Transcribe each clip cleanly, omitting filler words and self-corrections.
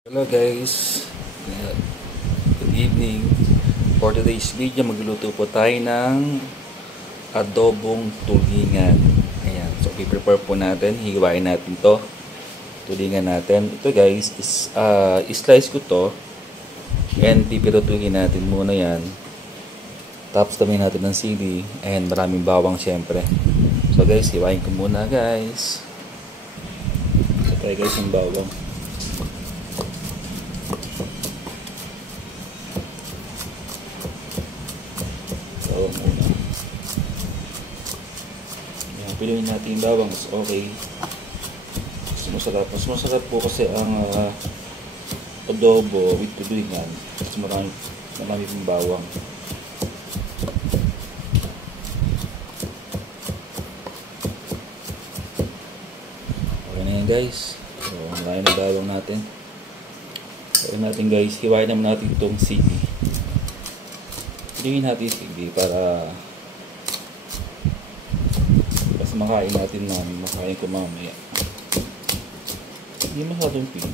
Hello guys, good evening. For today's video, magluluto po tayo ng adobong tulingan. Ayan, so i-prepare po natin, hiwain natin to tulingan natin. Ito guys, slice ko to and pipirutuhin natin muna yan. Tapos tamin natin ng sili and maraming bawang syempre. So guys, hiwain ko muna guys. So tayo guys yung bawang. Muna. Ayan, piluin natin yung bawang. Okay. Mas masarap po kasi ang adobo with tulingan. Mas marami pong bawang. Okay na yan guys. So, marami na bawang natin. Okay natin guys. Hiwain naman natin itong sili. Piluin natin sili para makain natin makain ko mamaya. Hindi masyadong pino.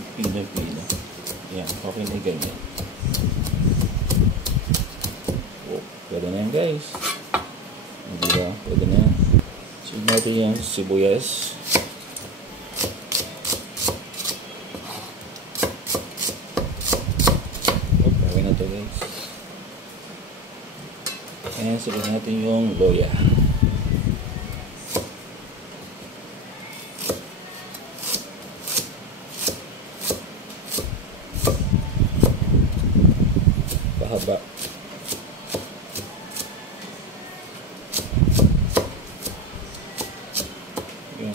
Ayan, okay na ganyan. Oh, pwede na yan guys. Diba? Pwede na yan. Sunod natin yung sibuyas. Okay na to guys. Ayan, sunod natin yung loya. Pahaba. Ayan.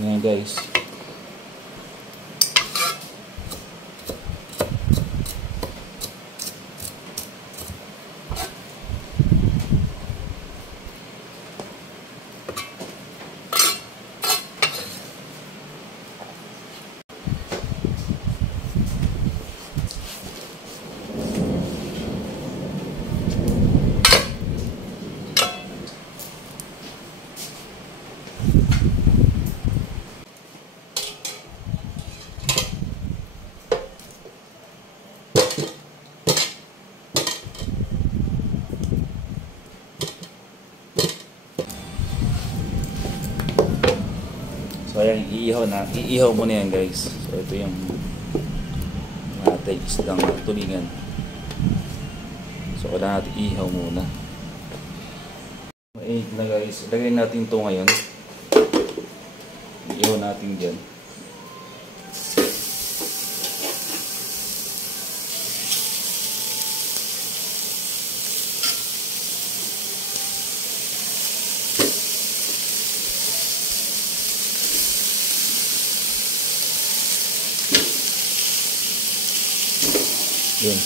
Ayan guys. So ayan, iihaw muna yan guys. So ito yung ating isdang tulingan. So kailangan natin iihaw muna. Mainit na guys. Lagay natin ito ngayon. Iihaw natin dyan. Yun.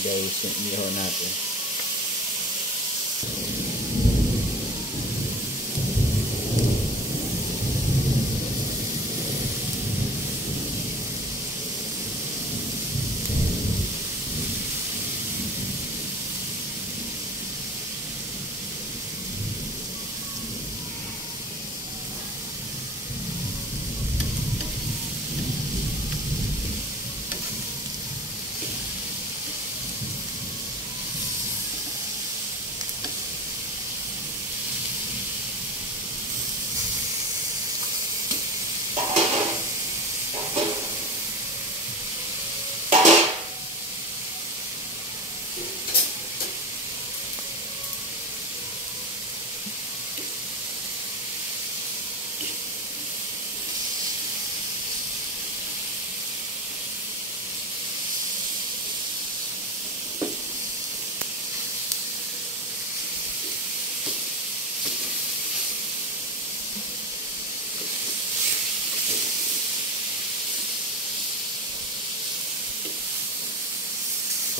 Guys, yung ihaw natin.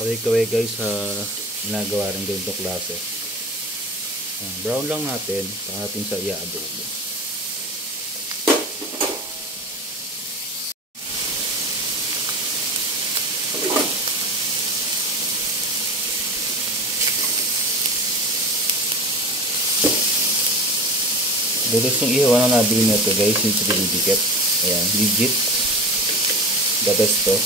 kaway-kaway guys sa ginagawa rin ganitong klase. Brown lang natin para natin sa i-adobo. Dulos yung ihaw na nabili na ito guys, hindi siya didikit. Ayan, legit. The best to.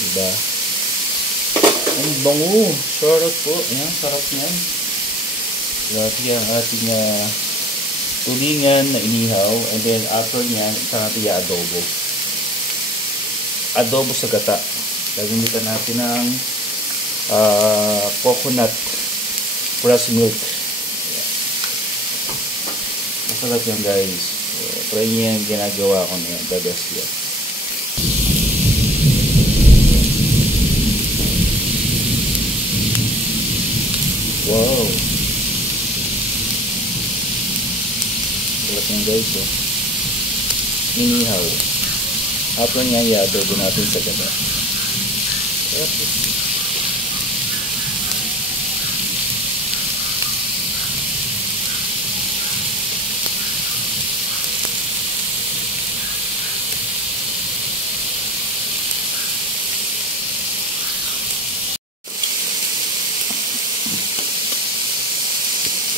Diba? Ang bango. Sarap po. Ayan, sarap niyan. Grabe ang ating tulingan na inihaw. And then after niyan, isa natin i-adobo. Adobo sa gata. Gagamitan natin ng coconut fresh milk. Masarap yan guys. Try nyo yung ginagawa ko na yan. The best yan. Wow. Sarap yan guys. Inihaw. After nyan, i-adobo natin sa gata. Sarap yan.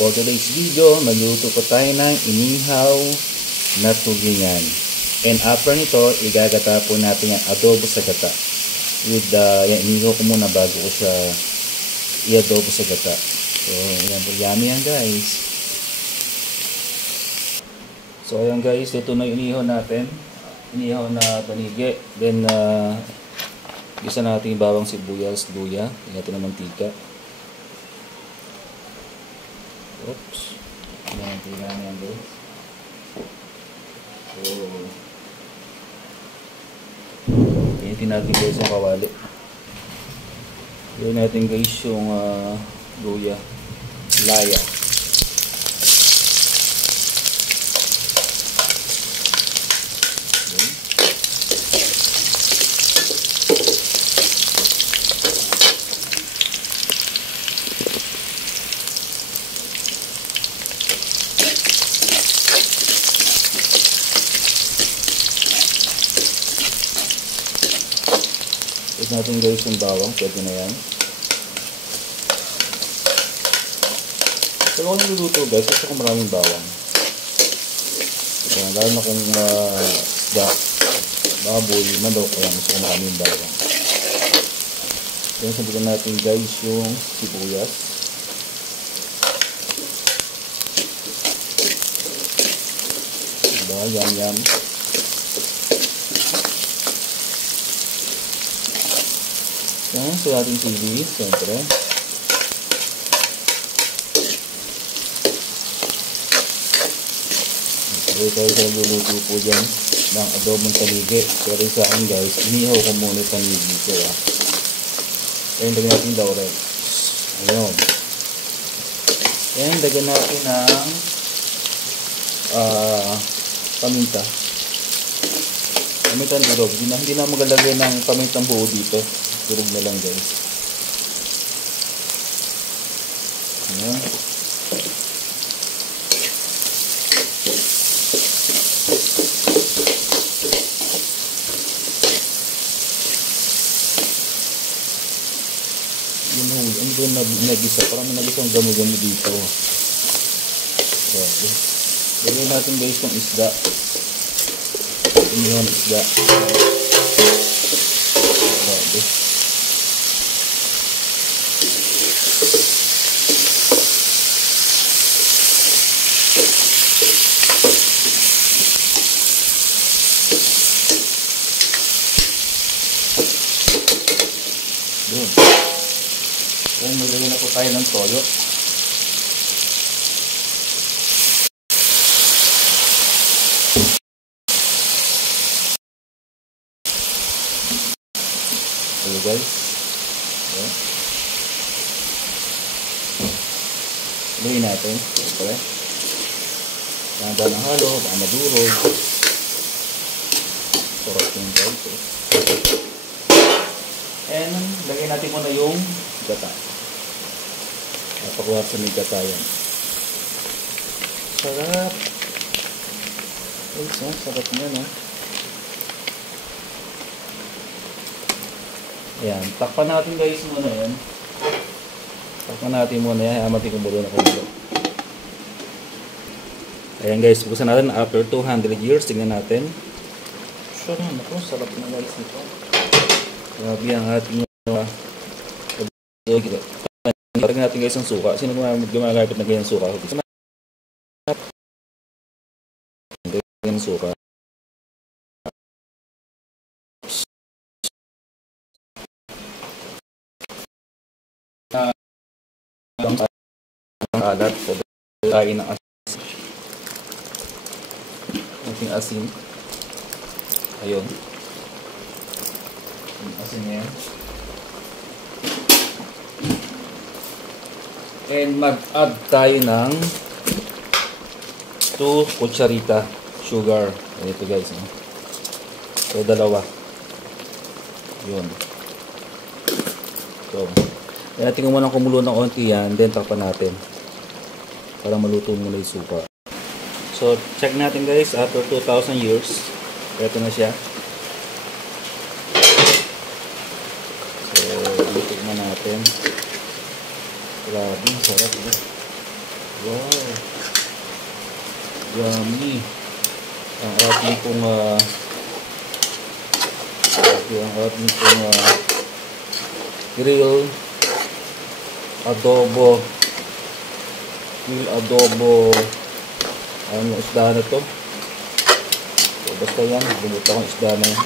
For today's video, magluto po tayo ng inihaw na tulingan. And after nito, igagata po natin yung adobo sa gata. With yan, inihaw ko muna bago ko siya i-adobo sa gata. So, yan po, yummy yan guys. So, ayan guys, ito na yung inihaw natin. Inihaw na tanigi. Then, isa natin yung bawang sibuyas, luya. Ito na mantika. Oops. Ayan, tingnan yan guys. So, initin natin guys ang kawali. Gawin natin guys yung luya. Laya. Ito natin guys yung bawang, pwede na yan. Pero kung niluluto guys, gusto ko maraming bawang. Lalo na kung baboy, manok, ayan, gusto ko maraming bawang. Then sabitan natin guys yung sibuyas. Diba, yam. Yan, so ating chili, siyempre. Okay, tayo sa luluto po dyan ng adobong taligi. Pero sa akin guys, inihaw ko muna yung taligi ko. Ayan, lagyan natin laurel. Ayun. Ayan, lagyan natin ng paminta. Paminta durog. Hindi na magalagay ng pamintang buo dito. Durog na lang guys. Ayan. Ano ba nag-isa? Parang may nag-isang gamo-gamo dito. Grabe. Lagyan natin guys yung isda. Yung isda. Grabe. Yun. Then, maglagay na po tayo ng toyo. Toyo guys. Ayan. Lagay natin. Siyempre. Tanda ng halo, baka madurog. Sarap yung guys. And lagay natin muna yung gata. Pakuha sa may gata yan. Sarap. Guys, sarap niya, no? Ayan, takpan natin guys muna yan. Takpan natin muna yan. Hayaan natin kumulo na kumulo. Ayan guys, buksan natin after 200 years. Tingnan natin. Sure na, naku, sarap na guys nito. Grabe ang ating parang natin guys ang suka. Sino gumagamit na ganyan suka? Ganyan suka. Ang alat. Kain ng asin. Ating asin. Ayun. Ang asin niya yan. And mag-add tayo ng 2 kutsarita sugar. Ito guys. So, dalawa. Yun. So, natin muna kumulo ng onti yan. Then, takpan natin. Para maluto muna yung suka. So, check natin guys. After 2,000 years. Ito na siya. So, luto na natin. Grabe, sarap eh. Wow. Yummy. Ang ating pong grill adobo. Ano isda na to? So, basta yan, bumuta kong isda na yan.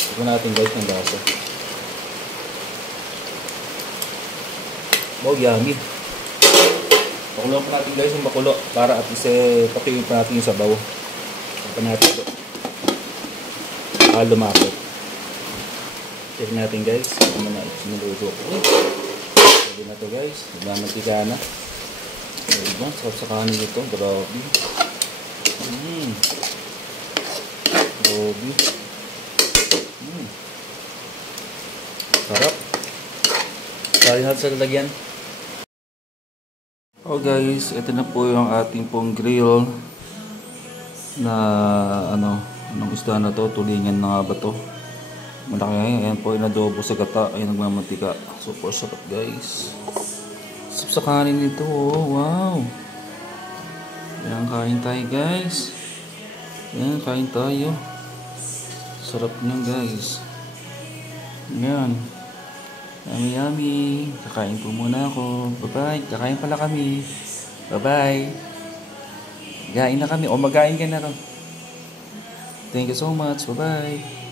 Tignan natin guys ng lasa. Wow, yummy. Pakulo pa natin guys yung bakulo para at least patuyuin pa natin yung sabaw. Ito natin ito. Lumakot. Check natin guys. Ano na isinuluto ko. Pwede na to guys. Nagmamantika na. Diba? Sarap sa kanin ito. Grabe. Grabe. Sarap. Kaya natin sa lalagyan. Oh guys, ito na po yung ating pong grill na anong isda na to, tulingan na nga ba to? Malaki. Ayan po yung adobo sa gata, ayun nagmamantika. Super sarap guys. Sarap sa kanin nito, oh. Wow. Ayan, kain tayo guys. Ayan, kain tayo. Sarap nyo guys. Ayan. Yummy yummy. Kakain po muna ako. Bye-bye. Kakain pala kami. Bye-bye. Kain na kami. O magain ka na rin. Thank you so much. Bye-bye.